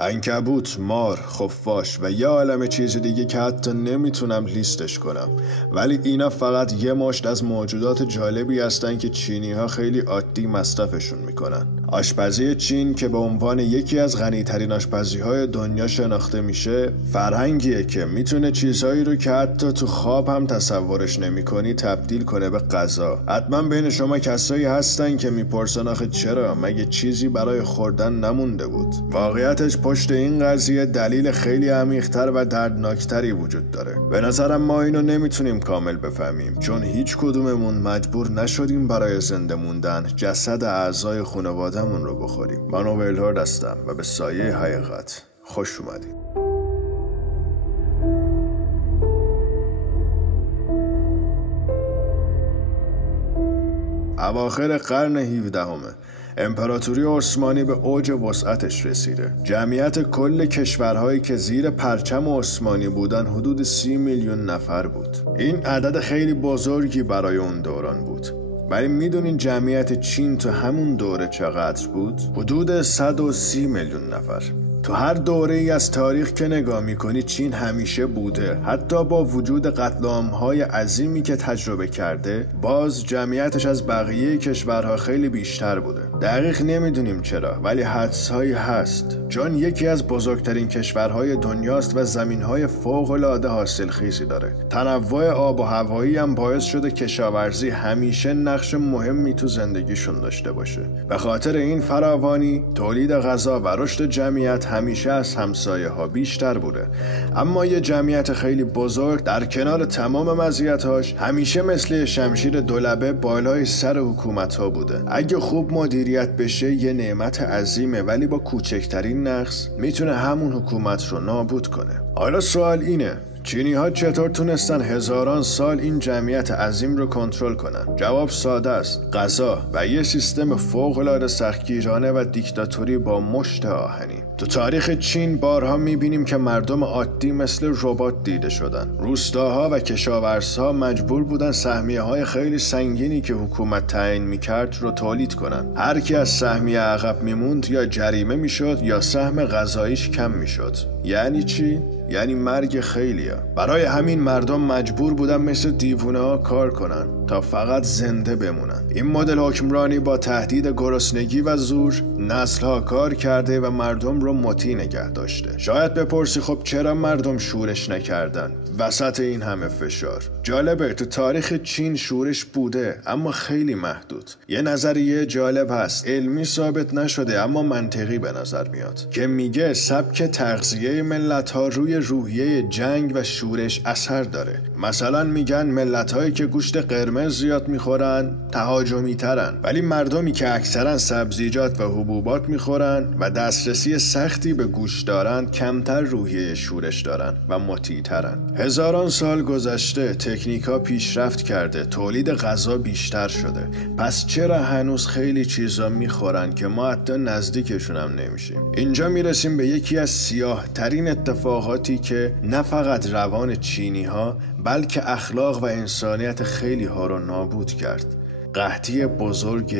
عنکبوت، مار، خفاش و یه عالمه چیز دیگه که حتی نمیتونم لیستش کنم، ولی اینا فقط یه مشت از موجودات جالبی هستن که چینی ها خیلی عادی مصرفشون میکنن. آشپزی چین که به عنوان یکی از غنی‌ترین آشپزی‌های دنیا شناخته میشه، فرهنگیه که میتونه چیزهایی رو که حتی تو خواب هم تصورش نمی‌کنی تبدیل کنه به غذا. حتما بین شما کسایی هستن که میپرسن آخه چرا، مگه چیزی برای خوردن نمونده بود؟ واقعیتش پشت این قضیه دلیل خیلی عمیق‌تر و دردناکتری وجود داره. به نظرم ما اینو نمیتونیم کامل بفهمیم، چون هیچ کدوممون مجبور نشدیم برای زنده موندن جسد اعضای خانواده‌مون رو بخوریم. من اویلهارد هستم و به سایه حقیقت خوش اومدیم. اواخر قرن 17 امپراتوری عثمانی به اوج وسعتش رسیده. جمعیت کل کشورهایی که زیر پرچم عثمانی بودن حدود 30 میلیون نفر بود. این عدد خیلی بزرگی برای اون دوران بود. ولی میدونین جمعیت چین تو همون دوره چقدر بود؟ حدود 130 میلیون نفر. تو هر دوره ای از تاریخ که نگاه میکنی چین همیشه بوده. حتی با وجود قتل عام‌های عظیمی که تجربه کرده، باز جمعیتش از بقیه کشورها خیلی بیشتر بوده. دقیق نمیدونیم چرا، ولی حدس‌هایی هست. چون یکی از بزرگترین کشورهای دنیاست و زمین‌های فوق‌العاده حاصلخیزی داره. تنوع آب و هوایی هم باعث شده کشاورزی همیشه نقش مهمی تو زندگیشون داشته باشه. به خاطر این فراوانی، تولید غذا و رشد جمعیت همیشه از همسایه ها بیشتر بوده. اما یه جمعیت خیلی بزرگ در کنار تمام مزیتاش همیشه مثل شمشیر دولبه بالای سر حکومت ها بوده. اگه خوب مدیریت بشه یه نعمت عظیمه، ولی با کوچکترین نقص میتونه همون حکومت رو نابود کنه. حالا سوال اینه، چینی ها چطور تونستن هزاران سال این جمعیت عظیم رو کنترل کنن؟ جواب ساده است: غذا و یه سیستم فوق‌العاده سختگیرانه و دیکتاتوری با مشت آهنی. تو تاریخ چین بارها میبینیم که مردم عادی مثل ربات دیده شدن. روستاها و کشاورزها مجبور بودن سهمیه‌های خیلی سنگینی که حکومت تعیین میکرد رو تولید کنن. هر کی از سهمیه عقب میموند یا جریمه میشد یا سهم غذاییش کم میشد. یعنی چی؟ یعنی مرگ خیلیا. برای همین مردم مجبور بودن مثل دیوونه ها کار کنن تا فقط زنده بمونن. این مدل حکمرانی با تهدید گرسنگی و زور نسل‌ها کار کرده و مردم رو مطیع نگه داشته. شاید بپرسی خب چرا مردم شورش نکردن وسط این همه فشار؟ جالبه، تو تاریخ چین شورش بوده، اما خیلی محدود. یه نظریه جالب هست، علمی ثابت نشده اما منطقی به نظر میاد، که میگه سبک تغذیه ملت‌ها روی روحیه جنگ و شورش اثر داره. مثلا میگن ملت‌هایی که گوشت قرمز زیاد میخورن تهاجمی ترن، ولی مردمی که اکثرا سبزیجات و حبوبات میخورن و دسترسی سختی به گوشت دارن کمتر روحیه شورش دارن و مطیع ترن. هزاران سال گذشته، تکنیکا پیشرفت کرده، تولید غذا بیشتر شده. پس چرا هنوز خیلی چیزا میخورن که ما حتی نزدیکشون هم نمیشیم؟ اینجا میرسیم به یکی از سیاه ترین اتفاقاتی که نه فقط روان چینی ها بلکه اخلاق و انسانیت خیلی ها رو نابود کرد. قحطی بزرگ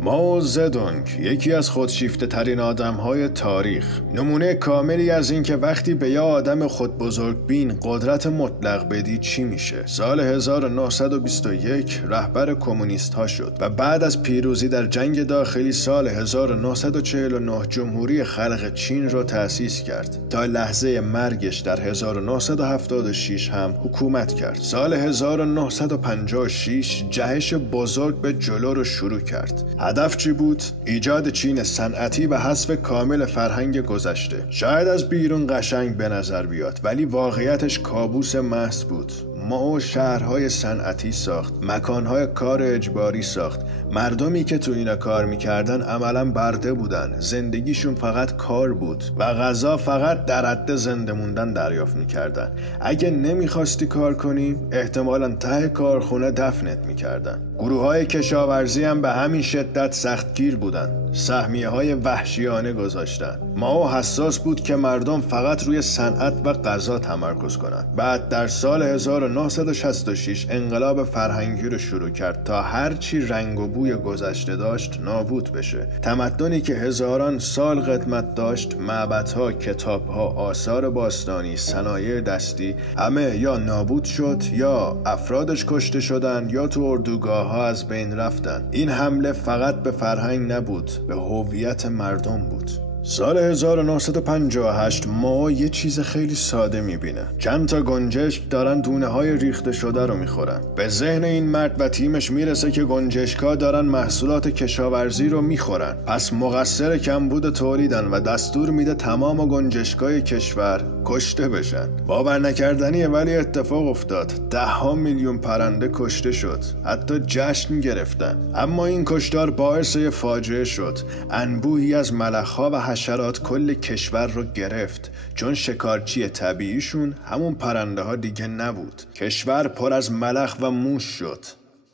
مائو زدونگ، یکی از خودشیفته ترین آدم های تاریخ. نمونه کاملی از این که وقتی به یه آدم خود بزرگبین قدرت مطلق بدی چی میشه. سال 1921 رهبر کمونیست ها شد و بعد از پیروزی در جنگ داخلی سال 1949 جمهوری خلق چین را تأسیس کرد. تا لحظه مرگش در 1976 هم حکومت کرد. سال 1956 جهش بزرگ به جلو رو شروع کرد. هدف چی بود؟ ایجاد چین صنعتی و حذف کامل فرهنگ گذشته. شاید از بیرون قشنگ به نظر بیاد، ولی واقعیتش کابوس محض بود. مائو شهرهای صنعتی ساخت، مکانهای کار اجباری ساخت. مردمی که تو اینا کار میکردن عملاً برده بودن، زندگیشون فقط کار بود و غذا فقط در حد زنده موندن دریافت میکردن. اگه نمیخواستی کار کنی احتمالاً ته کارخونه دفنت میکردن. گروههای کشاورزی هم به همین شدت سختگیر بودن. سهمیه‌های وحشیانه گذاشتن. مائو حساس بود که مردم فقط روی صنعت و غذا تمرکز کنند. بعد در سال 1966 انقلاب فرهنگی رو شروع کرد تا هر چی رنگ و بوی گذشته داشت نابود بشه. تمدنی که هزاران سال قدمت داشت، معبدها، کتابها، آثار باستانی، صنایع دستی، همه یا نابود شد یا افرادش کشته شدن یا تو اردوگاه‌ها از بین رفتن. این حمله فقط به فرهنگ نبود، به هویت مردم بود. سال 1958 ما یه چیز خیلی ساده میبینه. چند تا گنجشک دارن دونه های ریخته شده رو میخورن. به ذهن این مرد و تیمش میرسه که گنجشکا دارن محصولات کشاورزی رو میخورن. پس مقصر کمبود تولیدن و دستور میده تمام گنجشکای کشور کشته بشن. باور نکردنیه ولی اتفاق افتاد. 10 میلیون پرنده کشته شد. حتی جشن گرفتن. اما این کشتار باعث یه فاجعه شد. انبوهی از ملخ‌ها و حشرات کل کشور رو گرفت، چون شکارچی طبیعیشون همون پرنده ها دیگه نبود. کشور پر از ملخ و موش شد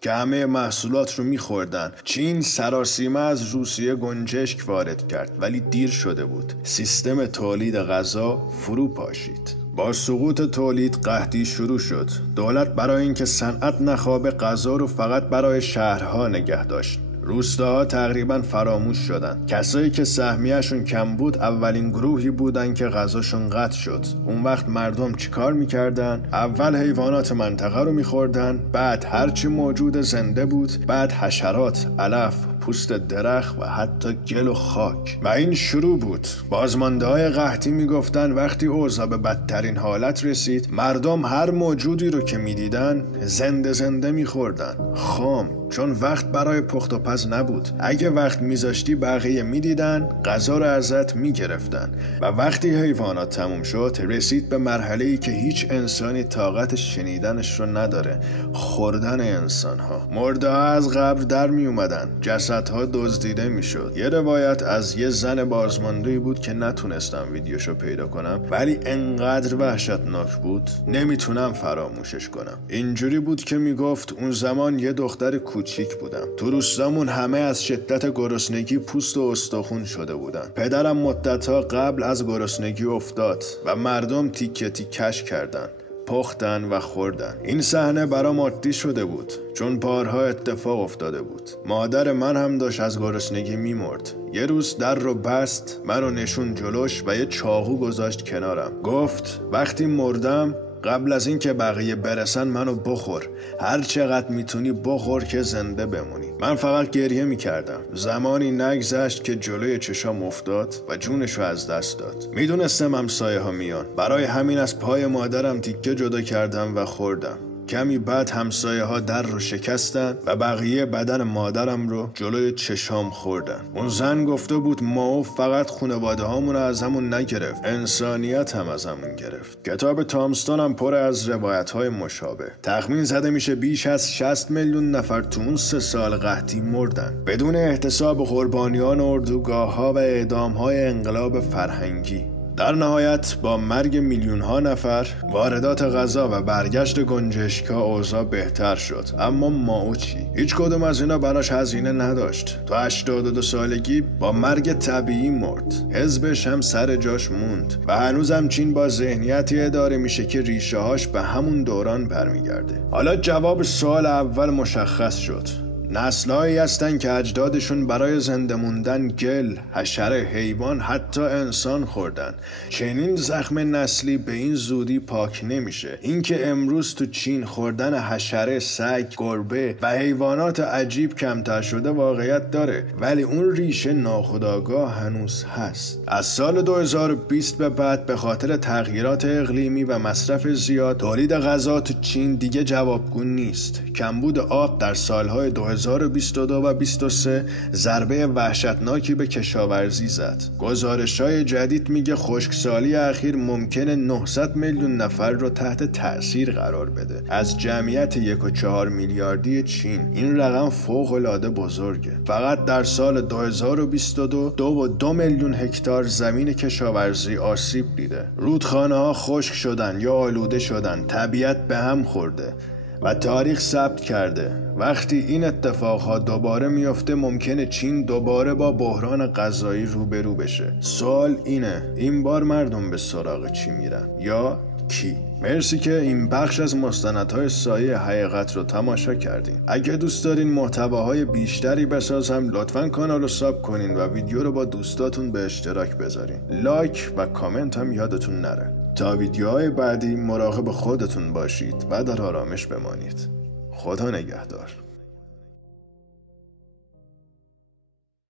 که همه محصولات رو میخوردن. چین سراسیمه از روسیه گنجشک وارد کرد ولی دیر شده بود. سیستم تولید غذا فرو پاشید. با سقوط تولید قحطی شروع شد. دولت برای اینکه صنعت نخوابه غذا رو فقط برای شهرها نگه داشت. روستاها تقریبا فراموش شدن. کسایی که سهمیه‌شون کم بود اولین گروهی بودن که غذاشون قطع شد. اون وقت مردم چیکار میکردن؟ اول حیوانات منطقه رو میخوردن، بعد هرچی موجود زنده بود، بعد حشرات، علف، پوست درخت و حتی گل و خاک. و این شروع بود. بازمانده‌های قحطی میگفتن وقتی اوضاع به بدترین حالت رسید، مردم هر موجودی رو که میدیدن زنده میخوردن، خام، چون وقت برای پخت و پز نبود. اگه وقت میذاشتی بقیه میدیدن، غذا رو ازت میگرفتن. و وقتی حیوانات تموم شد، رسید به مرحله‌ای که هیچ انسانی طاقت شنیدنش رو نداره. خوردن انسان‌ها. مرده‌ها از قبر در می اومدن. جسدها دزدیده میشد. یه روایت از یه زن بازمانده‌ای بود که نتونستم ویدیوشو پیدا کنم، ولی انقدر وحشتناک بود نمیتونم فراموشش کنم. اینجوری بود که میگفت اون زمان یه دختر کوچیک بودم. تو روستامون همه از شدت گرسنگی پوست و استخون شده بودن. پدرم مدت‌ها قبل از گرسنگی افتاد و مردم تیکه تیکش کردن، پختن و خوردن. این صحنه برام عادی شده بود، چون بارها اتفاق افتاده بود. مادر من هم داشت از گرسنگی میمرد. یه روز در رو بست، منو نشون جلوش و یه چاقو گذاشت کنارم. گفت وقتی مردم قبل از این که بقیه برسن منو بخور. هر چقدر میتونی بخور که زنده بمونی. من فقط گریه میکردم. زمانی نگذشت که جلوی چشام افتاد و جونشو از دست داد. میدونستم همسایه ها میان. برای همین از پای مادرم تیکه جدا کردم و خوردم. کمی بعد همسایه ها در رو شکستن و بقیه بدن مادرم رو جلوی چشام خوردن. اون زن گفته بود مائو فقط خانواده هامون رو از همون نگرفت، انسانیت هم از همون گرفت. کتاب تامستون هم پر از روایت های مشابه. تخمین زده میشه بیش از 60 میلیون نفر تو اون 3 سال قحطی مردن بدون احتساب قربانیان اردوگاه ها و اعدام های انقلاب فرهنگی. در نهایت با مرگ میلیون ها نفر، واردات غذا و برگشت گنجشک‌ها اوضاع بهتر شد. اما مائو چی؟ هیچ کدوم از اینا براش هزینه نداشت. تو 82 سالگی با مرگ طبیعی مرد. حزبش هم سر جاش موند و هنوزم چین با ذهنیتی اداره میشه که ریشه هاش به همون دوران برمیگرده. حالا جواب سوال اول مشخص شد. نسل‌هایی هستن که اجدادشون برای زنده موندن گل، حشره، حیوان، حتی انسان خوردن. چنین زخم نسلی به این زودی پاک نمیشه. اینکه امروز تو چین خوردن حشره، سگ، گربه و حیوانات عجیب کمتر شده واقعیت داره، ولی اون ریشه ناخودآگاه هنوز هست. از سال 2020 به بعد به خاطر تغییرات اقلیمی و مصرف زیاد، تولید غذا تو چین دیگه جوابگو نیست. کمبود آب در سالهای 2022 و 2023 ضربه وحشتناکی به کشاورزی زد. گزارش‌های جدید میگه خشکسالی اخیر ممکنه 900 میلیون نفر رو تحت تأثیر قرار بده. از جمعیت 1.4 میلیاردی چین این رقم فوق‌العاده بزرگه. فقط در سال 2022 2.2 میلیون هکتار زمین کشاورزی آسیب دیده. رودخانه‌ها خشک شدن یا آلوده شدن، طبیعت به هم خورده و تاریخ ثبت کرده وقتی این اتفاقها دوباره میفته ممکنه چین دوباره با بحران غذایی روبرو بشه. سوال اینه این بار مردم به سراغ چی میرن یا کی؟ مرسی که این بخش از مستندهای سایه حقیقت رو تماشا کردین. اگه دوست دارین محتواهای بیشتری بسازم لطفاً کانال رو ساب کنین و ویدیو رو با دوستاتون به اشتراک بذارین. لایک و کامنت هم یادتون نره. تا ویدیوهای بعدی مراقب خودتون باشید و در آرامش بمانید. خدا نگهدار.